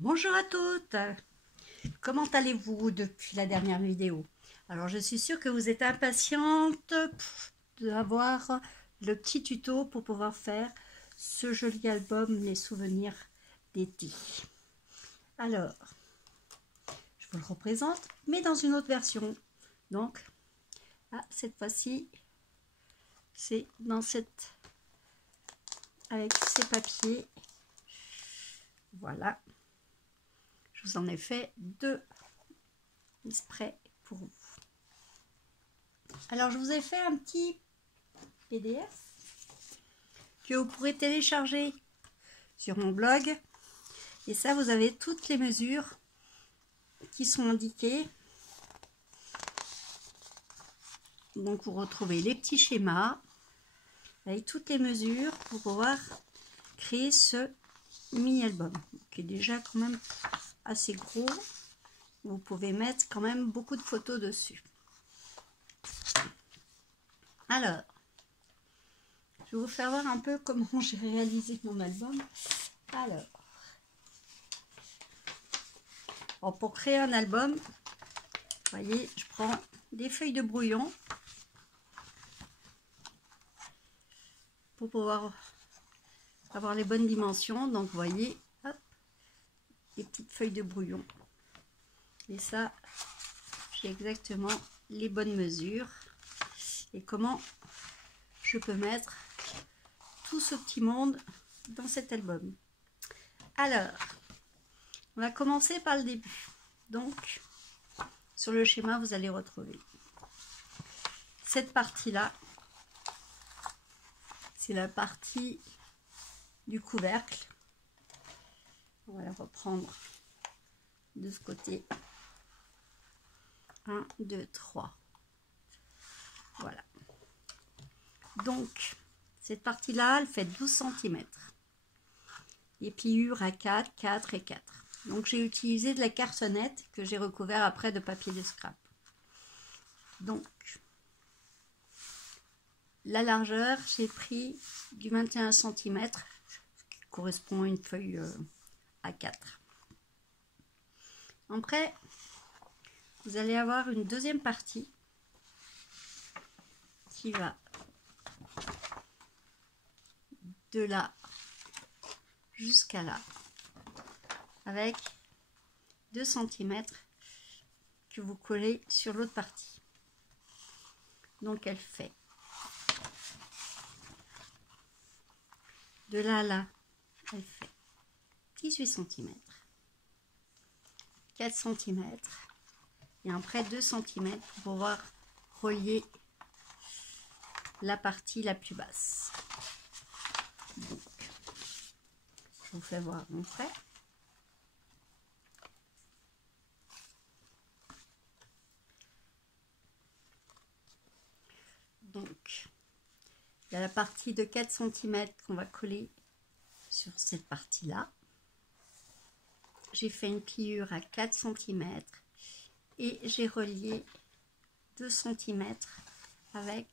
Bonjour à toutes, comment allez-vous depuis la dernière vidéo? Alors je suis sûre que vous êtes impatiente d'avoir le petit tuto pour pouvoir faire ce joli album Les souvenirs d'été. Alors, je vous le représente, mais dans une autre version. Donc, cette fois-ci, c'est dans cette, avec ces papiers. Voilà. Je vous en ai fait deux exprès pour vous. Alors, je vous ai fait un petit PDF que vous pourrez télécharger sur mon blog. Et ça, vous avez toutes les mesures qui sont indiquées. Donc, vous retrouvez les petits schémas avec toutes les mesures pour pouvoir créer ce mini-album qui est déjà quand même assez gros. Vous pouvez mettre quand même beaucoup de photos dessus. Alors, je vais vous faire voir un peu comment j'ai réalisé mon album. Alors, pour créer un album, vous voyez, je prends des feuilles de brouillon pour pouvoir avoir les bonnes dimensions. Donc, vous voyez, hop, les petites feuilles de brouillon. Et ça, j'ai exactement les bonnes mesures. Et comment je peux mettre tout ce petit monde dans cet album. Alors, on va commencer par le début. Donc, sur le schéma, vous allez retrouver cette partie-là. C'est la partie du couvercle. On va la reprendre de ce côté. 1, 2, 3. Voilà. Donc, cette partie-là, elle fait 12 cm. Les pliures à 4, 4 et 4. Donc, j'ai utilisé de la cartonnette que j'ai recouvert après de papier de scrap. Donc, la largeur, j'ai pris du 21 cm, qui correspond à une feuille A4. Après, vous allez avoir une deuxième partie qui va de là jusqu'à là, avec 2 cm que vous collez sur l'autre partie. Donc elle fait de là à là, elle fait 18 cm, 4 cm et après 2 cm pour pouvoir relier la partie la plus basse. Donc, je vous fais voir mon trait. Donc, il y a la partie de 4 cm qu'on va coller sur cette partie-là. J'ai fait une pliure à 4 cm et j'ai relié 2 cm avec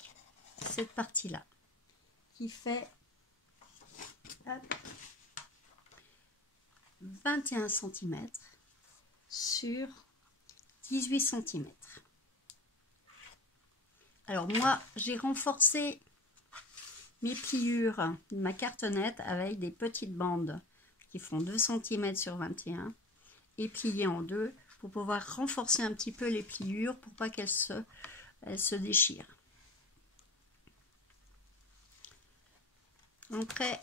cette partie-là qui fait 21 cm sur 18 cm. Alors moi, j'ai renforcé mes pliures de ma cartonnette avec des petites bandes qui font 2 cm sur 21 et pliées en deux pour pouvoir renforcer un petit peu les pliures pour pas qu'elles se déchirent. Après,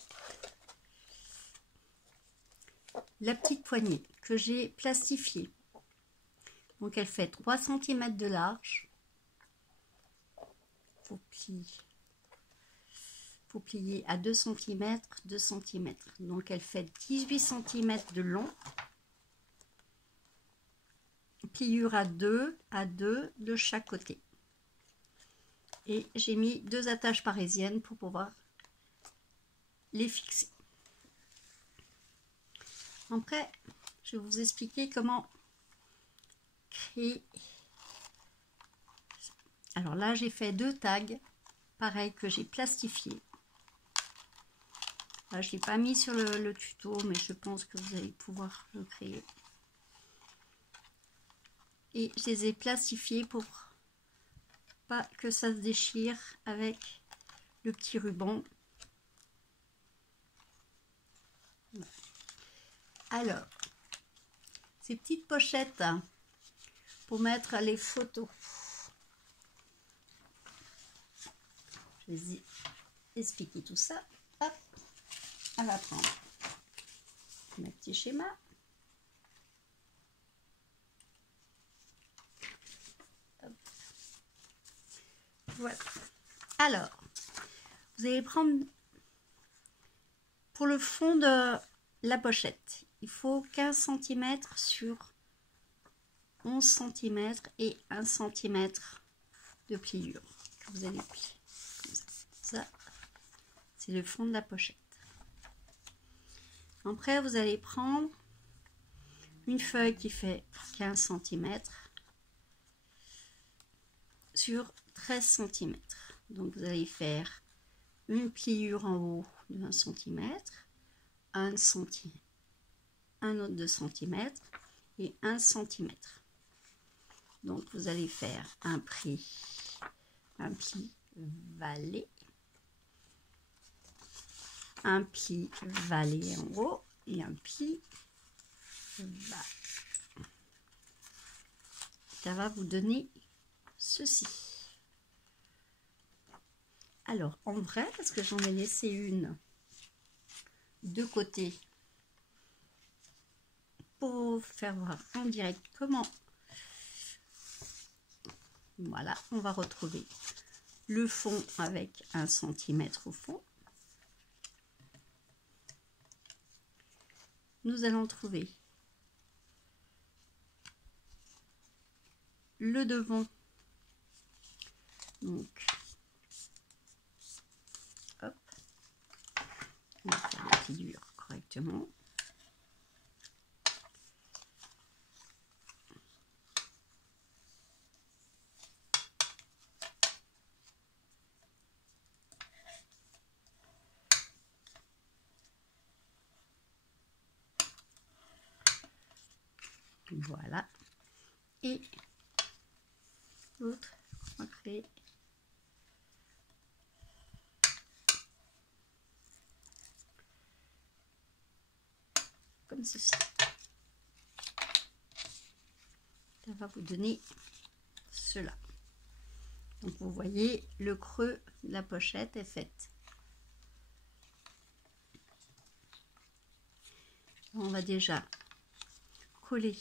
la petite poignée que j'ai plastifiée. Donc elle fait 3 cm de large. Faut plier à 2 cm, 2 cm. Donc elle fait 18 cm de long. Pliure à 2 de chaque côté. Et j'ai mis 2 attaches parisiennes pour pouvoir les fixer. Après, je vais vous expliquer comment créer. Alors là, j'ai fait 2 tags, pareil, que j'ai plastifiés. Là, je ne l'ai pas mis sur le tuto, mais je pense que vous allez pouvoir le créer. Et je les ai plastifiés pour pas que ça se déchire avec le petit ruban. Alors, ces petites pochettes pour mettre les photos. Je vais expliquer tout ça. Hop, on va prendre mes petits schémas. Hop. Voilà. Alors, vous allez prendre pour le fond de la pochette. Il faut 15 cm sur 11 cm et 1 cm de pliure que vous allez plier. Ça, c'est le fond de la pochette. Après, vous allez prendre une feuille qui fait 15 cm sur 13 cm. Donc, vous allez faire une pliure en haut de 1 cm, un autre de cm et 1 cm. Donc, vous allez faire un pli valet, un pli valet en haut et un pli bas. Ça va vous donner ceci. Alors, en vrai, parce que j'en ai laissé une de côté pour faire voir en direct comment. Voilà, on va retrouver le fond avec 1 cm au fond. Nous allons trouver le devant. Donc, hop, on va faire la pliure correctement. Voilà. Et l'autre, on va créer comme ceci. Ça va vous donner cela. Donc vous voyez, le creux de la pochette est faite. On va déjà coller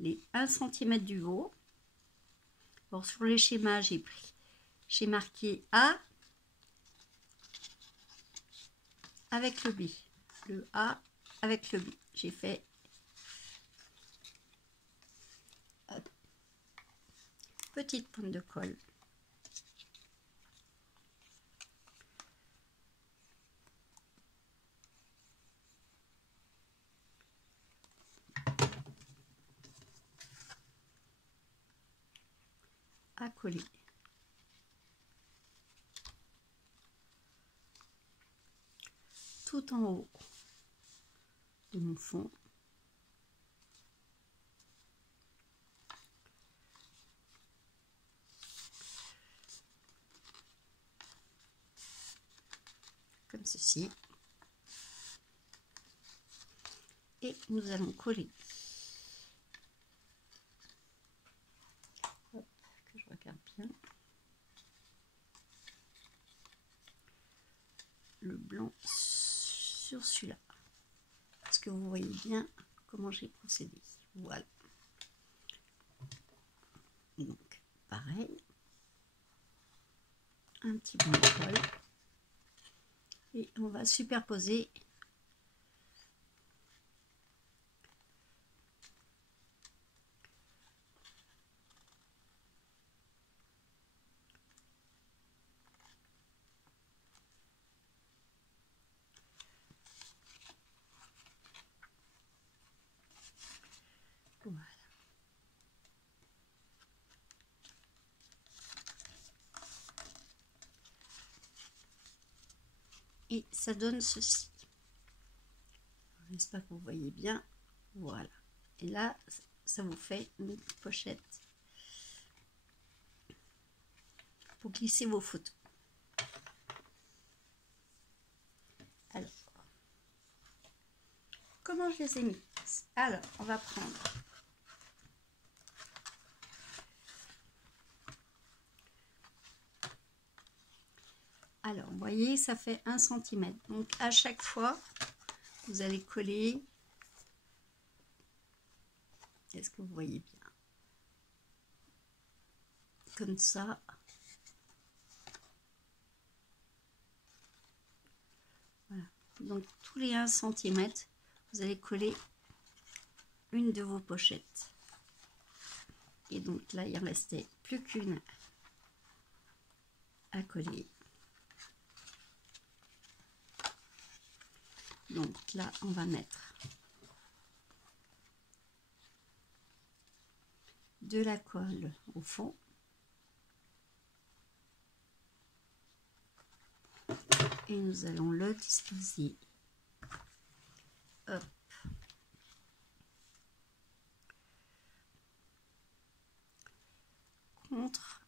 les 1 cm du haut. Alors sur les schémas, j'ai marqué A avec le B. Le A avec le B. J'ai fait petite pointe de colle. À coller. Tout en haut de mon fond. Comme ceci. Et nous allons coller. Hop, que je regarde bien. Le blanc sur celui-là. Parce que vous voyez bien comment j'ai procédé. Voilà. Donc, pareil. Un petit bout de colle. Et on va superposer voilà. et ça donne ceci. J'espère que vous voyez bien. Voilà. Et là, ça vous fait une pochette pour glisser vos photos. Alors, comment je les ai mis? Alors, on va prendre vous voyez, ça fait 1 cm. Donc, à chaque fois, vous allez coller. Est-ce que vous voyez bien? Comme ça. Voilà. Donc, tous les 1 cm, vous allez coller une de vos pochettes. Et donc là, il ne restait plus qu'une à coller. Donc là, on va mettre de la colle au fond. Et nous allons le disposer. Hop. Contre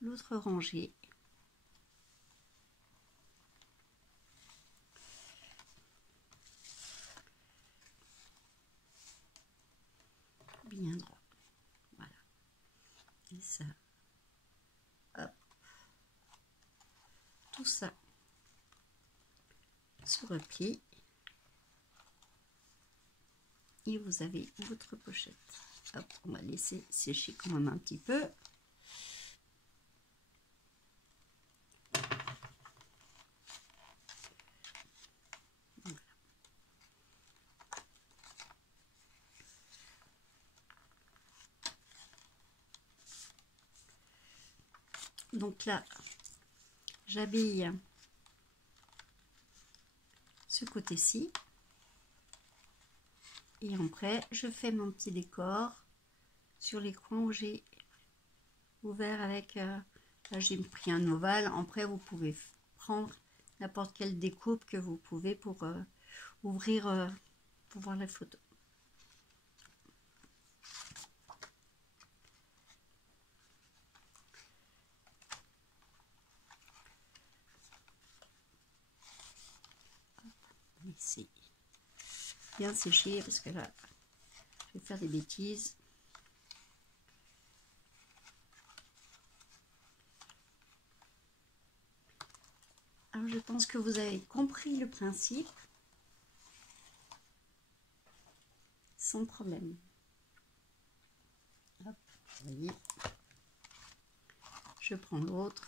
l'autre rangée. Bien droit. Voilà. Et ça. Hop. Tout ça se replie. Et vous avez votre pochette. Hop, on va laisser sécher quand même un petit peu. Voilà. Donc là, j'habille ce côté-ci. Et après, je fais mon petit décor sur les coins où j'ai ouvert avec... là, j'ai pris un ovale. Après, vous pouvez prendre n'importe quelle découpe que vous pouvez pour ouvrir, pour voir la photo. Laissez bien sécher parce que là, je vais faire des bêtises. Alors, je pense que vous avez compris le principe sans problème. Hop, vous voyez, je prends l'autre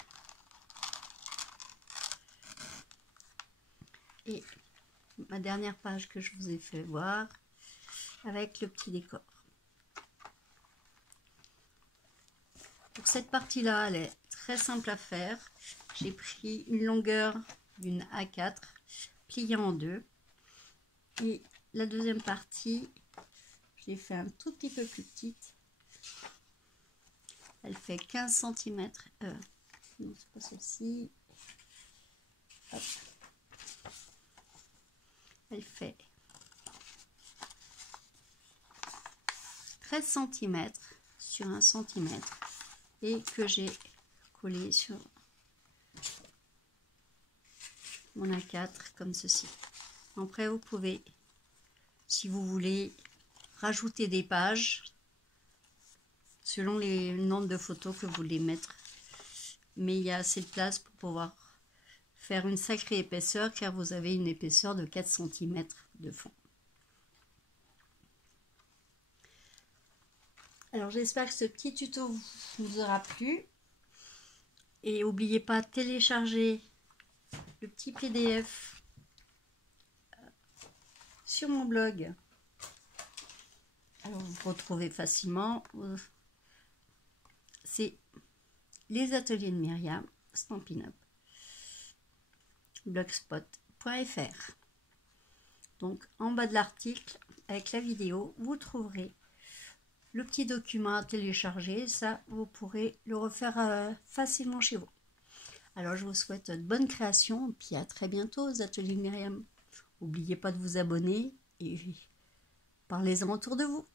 et ma dernière page que je vous ai fait voir avec le petit décor. Pour cette partie-là, elle est très simple à faire. J'ai pris une longueur d'une A4 pliée en deux. Et la deuxième partie, je l'ai fait un tout petit peu plus petite. Elle fait 15 cm. Non, c'est pas celle-ci. Hop. Elle fait 13 cm sur 1 cm et que j'ai collé sur mon A4 comme ceci. Après, vous pouvez, si vous voulez, rajouter des pages selon les nombres de photos que vous voulez mettre. Mais il y a assez de place pour pouvoir faire une sacrée épaisseur car vous avez une épaisseur de 4 cm de fond. Alors j'espère que ce petit tuto vous aura plu. Et n'oubliez pas de télécharger le petit PDF sur mon blog. Alors vous retrouvez facilement. C'est les ateliers de Myriam, Stampin' Up, blogspot.fr. Donc en bas de l'article, avec la vidéo, vous trouverez le petit document à télécharger. Ça, vous pourrez le refaire facilement chez vous. Alors je vous souhaite de bonnes créations, puis à très bientôt aux ateliers Myriam. N'oubliez pas de vous abonner et parlez-en autour de vous.